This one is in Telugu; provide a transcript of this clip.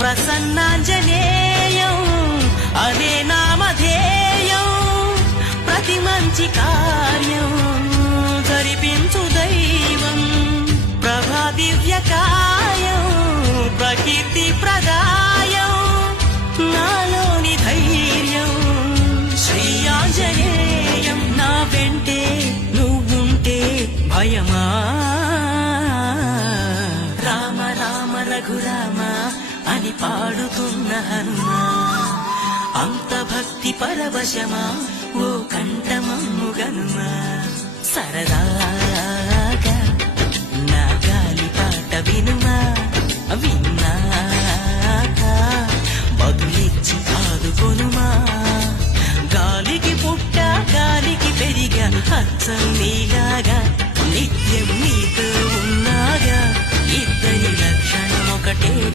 ప్రసన్నాంజనేయం అదే నామధేయం ప్రతి మంచి కార్యం జరిపించు దైవం ప్రభా దివ్యకాయం ప్రకీర్తి ప్రదాయం నాలోని ధైర్యం శ్రీ ఆంజనేయం నా వెంటే నువ్వుంటే భయమా రామ రామ రఘురామ అని పాడుతున్న హనుమా అంత భక్తి పరవశమా ఓ కంఠమమ్ము గనుమా సరదాగా నా గాలి పాట వినుమా విన్నాక బదులిచ్చి ఆదుకొనుమా గాలికి పుట్ట గాలికి పెరిగా అచ్చం నీలాగా నిత్యం నీతో ఉన్నాగా ఇద్దరి లక్షణం ఒకటే